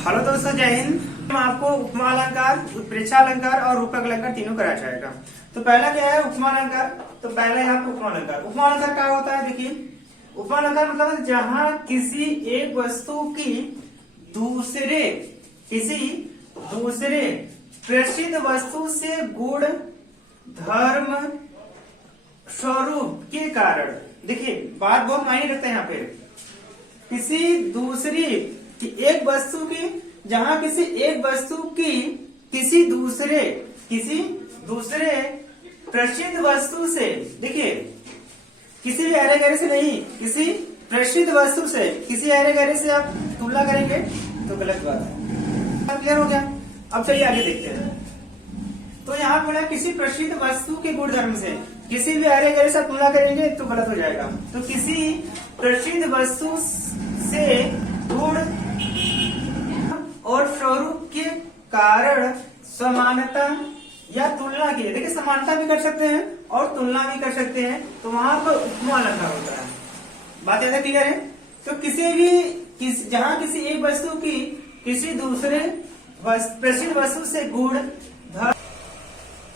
Hello दोस्तों, जय हिंद। हम आपको उपमा अलंकार, उत्प्रेक्षा अलंकार और रूपक अलंकार तीनों करा जाएगा। तो पहला क्या है उपमा अलंकार। तो पहला है आपको उपमा अलंकार। उपमा अलंकार क्या होता है, देखिए उपमा अलंकार मतलब जहां किसी एक वस्तु की किसी दूसरे प्रसिद्ध वस्तु से गुण, धर्म, स्वरूप के कारण, देखिए बात बहुत मायने रखता है यहाँ पे, किसी दूसरी एक वस्तु की, जहां किसी एक वस्तु की किसी दूसरे प्रसिद्ध वस्तु से, देखिए किसी भी अरे गहरे से नहीं, किसी प्रसिद्ध वस्तु से किसी अरे गहरे से आप तुलना करेंगे तो गलत बात है। क्लियर हो गया। अब चलिए आगे देखते हैं। तो यहाँ बोला किसी प्रसिद्ध वस्तु के गुण धर्म से किसी भी अरे गहरे से तुलना करेंगे तो गलत हो जाएगा। तो किसी प्रसिद्ध वस्तु से गुण और स्वरूप के कारण समानता या तुलना की, देखिए समानता भी कर सकते हैं और तुलना भी कर सकते हैं, तो वहां पर उपमा अलंकार होता है। बात ऐसा क्लियर है। तो जहां किसी एक वस्तु की किसी दूसरे प्रसिद्ध वस्तु से गुण, धर्म,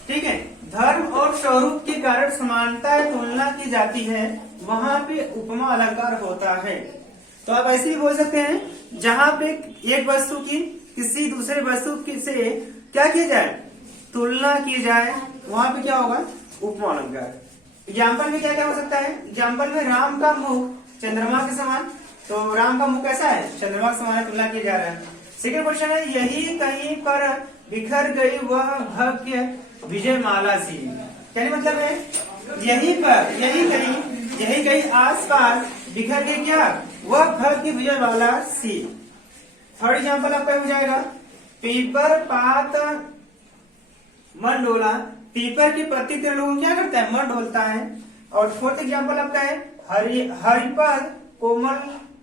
ठीक है, धर्म और स्वरूप के कारण समानता या तुलना की जाती है, वहां पे उपमा अलंकार होता है। तो आप ऐसे भी बोल सकते हैं जहां पे एक वस्तु की किसी दूसरे वस्तु से क्या किया जाए, तुलना की जाए, वहां पे क्या होगा, उपमा अलंकार। एग्जाम्पल में क्या क्या हो सकता है। एग्जाम्पल में राम का मुख चंद्रमा के समान, तो राम का मुख कैसा है, चंद्रमा के समान, तुलना किया जा रहा है। सेकेंड क्वेश्चन है, यही कहीं पर बिखर गई वह भव्य विजय माला सी। क्या मतलब है, यही कहीं आस पास बिखर गई क्या, वह भव्य विजय माला सी। थर्ड एग्जाम्पल आपका हो जाएगा, पीपर पात मन डोला। पीपर की पत्ती के लोग क्या करता है, मन डोलता है। और फोर्थ एग्जाम्पल आपका है,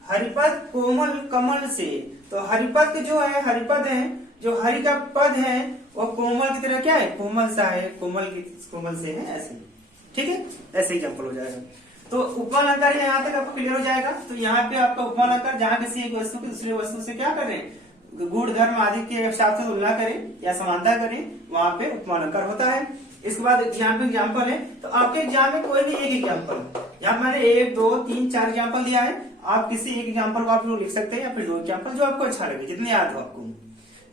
हरिपद कोमल कमल से। तो हरिपद जो है, हरिपद है, जो हरि का पद है वो कोमल की तरह क्या है, कोमल सा है, कोमल से है, ऐसे। ठीक है, ऐसे एग्जाम्पल हो जाएगा। तो उपमा अलंकार यहाँ तक आपको क्लियर हो जाएगा। तो यहाँ पे आपका उपमा अलंकार जहाँ किसी एक वस्तु की दूसरी वस्तु से क्या कर रहे हैं, गुण, धर्म आदि के हिसाब से तुलना करें या समानता करें, वहां पे उपमा अलंकार होता है। इसके बाद यहाँ पे एग्जाम्पल है। तो आपके एग्जाम में कोई भी एक एग्जाम्पल, यहाँ मैंने 1, 2, 3, 4 एग्जाम्पल दिया है। आप किसी एक एग्जाम्पल को आप लोग लिख सकते हैं या फिर 2 एग्जाम्पल, जो आपको अच्छा लगे, जितने याद हो आपको।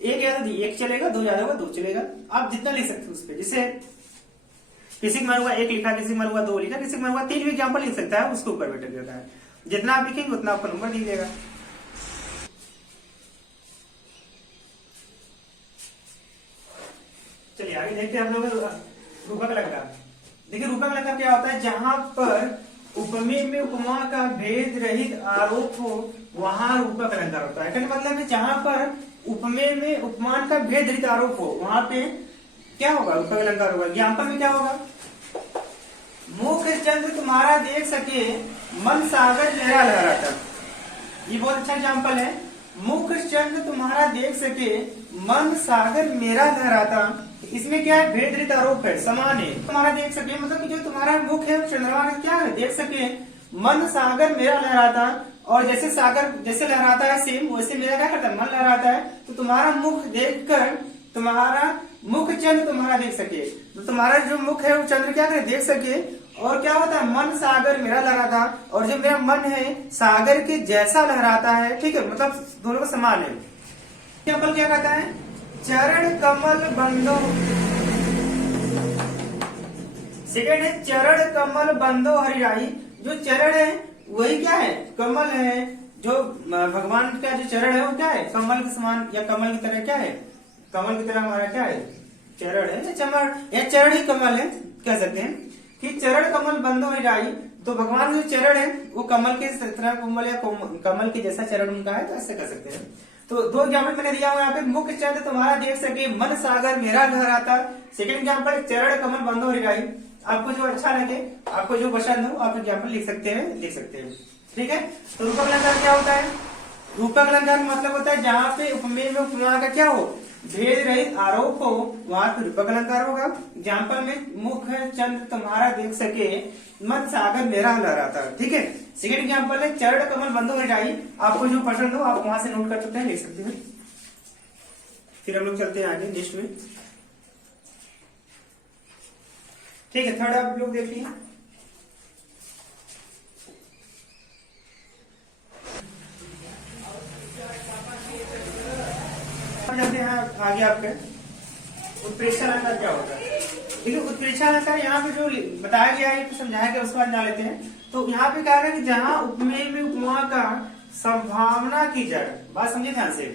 एक याद हो 1 चलेगा, 2 याद होगा 2 चलेगा, आप जितना लिख सकते हो उस पर। जिससे किसी में हुआ 1 लिखा, किसी में हुआ 2 लिखा, किसी में हुआ 3 भी एग्जाम्पल लिख सकता है, उसके ऊपर बेटर करता है। जितना आप लिखेंगे उतना आपको नंबर दीजिएगा। चलिए आगे देखते हैं हम लोग रूपक अलंकार। देखिए रूपक अलंकार क्या होता है, जहां पर उपमेय में उपमा का भेद रहित आरोप हो, वहां रूपक अलंकार होता है। मतलब है जहां पर उपमेय में उपमान का भेद रहित आरोप हो, वहां पे क्या होगा, रूपक अलंकार होगा। एग्जाम्पल में क्या होगा, मुख चंद्र तुम्हारा देख सके मन सागर लहरा लहराता। ये बहुत अच्छा एग्जाम्पल है। मुख चंद्र तुम्हारा देख सके मन सागर मेरा लहराता। इसमें क्या है, भेद रहित आरोप है, समान है। तुम्हारा देख सके मतलब कि जो तुम्हारा मुख है चंद्रमा का क्या है, देख सके, मन सागर मेरा लहराता। और जैसे सागर जैसे लहराता है सेम, वैसे मेरा क्या करता है, मन लहराता है। तो तुम्हारा मुख देखकर तुम्हारा मुख चंद्र तुम्हारा देख सके, तो तुम्हारा जो मुख है वो चंद्र क्या करे, देख सके। और क्या होता है, मन सागर मेरा लहराता, और जो मेरा मन है सागर के जैसा लहराता है। ठीक है, मतलब दोनों का समान है। एग्जाम्पल क्या कहता है, चरण कमल बंदो। सेकेंड है, चरण कमल बंदो हरिराई। जो चरण है वही क्या है, कमल है। जो भगवान का जो चरण है वो क्या है, कमल के समान या कमल की तरह क्या है, कमल की तरह हमारा क्या है, चरण है, या चरण ही कमल है, कह सकते हैं कि चरण कमल बंदो हरिराई। तो भगवान जो चरण है वो कमल के तरह, कोमल या कमल के जैसा चरण उनका है, तो ऐसे कर सकते हैं। तो 2 एग्जाम्पल मैंने दिया हुआ यहाँ पे, मुख चंद्र तुम्हारा देख सके मन सागर मेरा लहराता। सेकंड एग्जाम्पल चरण कमल बंदो हरिराई। आपको जो अच्छा लगे, आपको जो पसंद हो, आप एग्जाम्पल लिख सकते हैं। ठीक है। तो रूपक अलंकार क्या होता है, रूपक अलंकार मतलब होता है जहाँ पे उपमेय में उपमा का क्या हो, भेद रहित आरोप हो, वहां पर रूपक अलंकार होगा। एग्जाम्पल में मुख चंद्र तुम्हारा देख सके मन सागर मेरा लहराता। ठीक है। सेकेंड एग्जाम्पल है चरण कमल बंदो हरिराई। आपको जो पसंद हो आप वहां से नोट कर सकते हैं, लिख सकते हैं। फिर हम लोग चलते हैं आगे नेक्स्ट में। ठीक है, थर्ड आप लोग देखिए। चलते हैं आगे आपके उत्प्रेक्षा अलंकार क्या होता है। देखिए उत्प्रेक्षा अलंकार यहाँ पे जो बताया गया है समझाया गया उसके बाद जान लेते हैं। तो यहाँ पे कहा है कि जहाँ उपमेय में उपमा का संभावना की जाए, बात समझिए ध्यान से,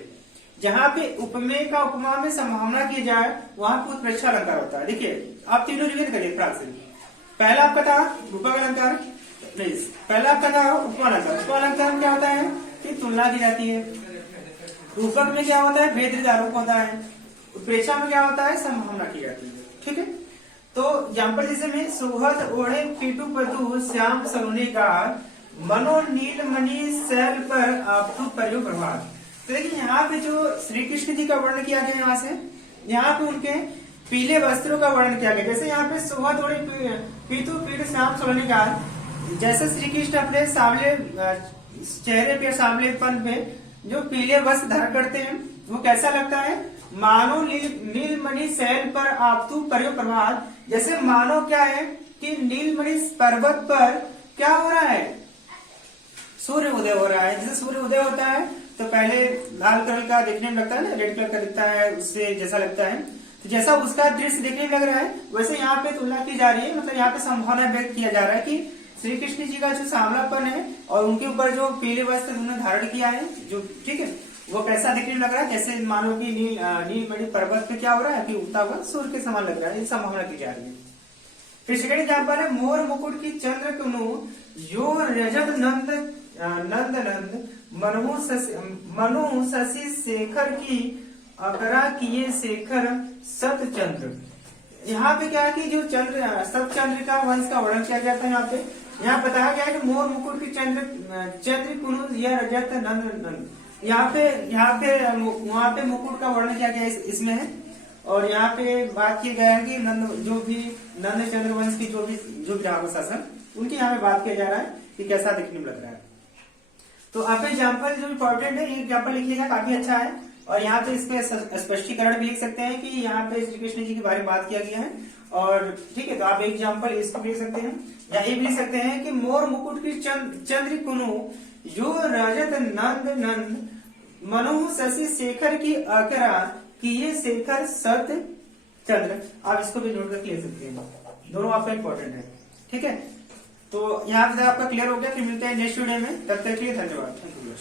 जहाँ पे उपमेय का उपमा में संभावना की जाए वहां पे उत्प्रेक्षा अलंकार होता है। देखिए आप तीनों रिवीजन करिए प्राक से। पहला आपका था रूपक अलंकार, प्लीज पहला आपका था उपमा अलंकार। उपमा अलंकार में क्या होता है कि तुलना की जाती है। रूपक में क्या होता है भेद आरोप होता है। उत्प्रेक्षा में क्या होता है संभावना की जाती है। ठीक है, तो एग्जाम्पल जैसे में सुहद ओढ़े पीटू पतु श्याम सलोनी गार मनो नील मणि शैल पर आपतु पर्यो प्रभात। तो देखिए यहाँ पे जो श्री कृष्ण जी का वर्णन किया गया यहाँ से, यहाँ पे उनके पीले वस्त्रों का वर्णन किया गया। जैसे यहाँ पे सुहद ओढ़े पीतु पीट श्याम सलोनी गार, जैसे श्री कृष्ण अपने सावले चेहरे पे सावलेपन पे जो पीले वस्त्र धारण करते हैं वो कैसा लगता है, मानो नीलमणि शैल पर आपतु पर्यो प्रभात। जैसे मानो क्या है कि नीलमणि पर्वत पर क्या हो रहा है, सूर्य उदय हो रहा है। जैसे सूर्य उदय होता है तो पहले लाल कलर का देखने में लगता है ना, रेड कलर का दिखता है, उससे जैसा लगता है, तो जैसा उसका दृश्य देखने में लग रहा है वैसे यहाँ पे तुलना की जा रही है। मतलब यहाँ पे संभावना व्यक्त किया जा रहा है कि श्री कृष्ण जी का जो सांवलापन है और उनके ऊपर जो पीले वस्त्र उन्होंने धारण किया है जो, ठीक है, वो कैसा देखने में लग रहा है, जैसे मानो कि नीलमणि पर्वत पे क्या हो रहा है कि उगता हुआ सूर्य के समान लग रहा है। ये संभावना की जा रही है। फिर सेकंड एग्जाम्पल है मोर मुकुट की चंद्र कुनु यो रजत नंद नंद नंद मनु शशि शेखर की अकरा किए शेखर सत चंद्र। यहाँ पे क्या है कि जो चंद्र सत चंद्र का वंश का वर्णन किया जाता है। यहाँ बताया गया है कि मोर मुकुट की चंद्र कुनु यह रजत नंद नंद। यहाँ पे वहाँ पे मुकुट का वर्णन किया गया इसमें है। और यहाँ पे बात की गया है कि नंद चंद्र वंश की जो भी राम शासन उनकी यहाँ पे बात किया जा रहा है कि कैसा दिखने में लग रहा है। तो आपका एग्जाम्पल जो इम्पोर्टेंट है ये एग्जाम्पल लिखिएगा, काफी अच्छा है। और यहाँ पे इसके स्पष्टीकरण भी लिख सकते हैं कि यहाँ पे श्री कृष्ण जी के बारे में बात किया गया है। और ठीक है, तो आप एग्जाम्पल इसको भी लिख सकते हैं या ये भी लिख सकते हैं कि मोर मुकुट की चंद्र कुनु यो रजत नंद नंद मनु शशि शेखर की अकरा कि ये शेखर सत चंद्र। आप इसको भी नोट करके ले सकते हैं, दोनों आपका इंपॉर्टेंट है। ठीक है, तो यहाँ पे आपका क्लियर हो गया। फिर मिलते हैं नेक्स्ट वीडियो में, तब तक के लिए धन्यवाद। Thank you.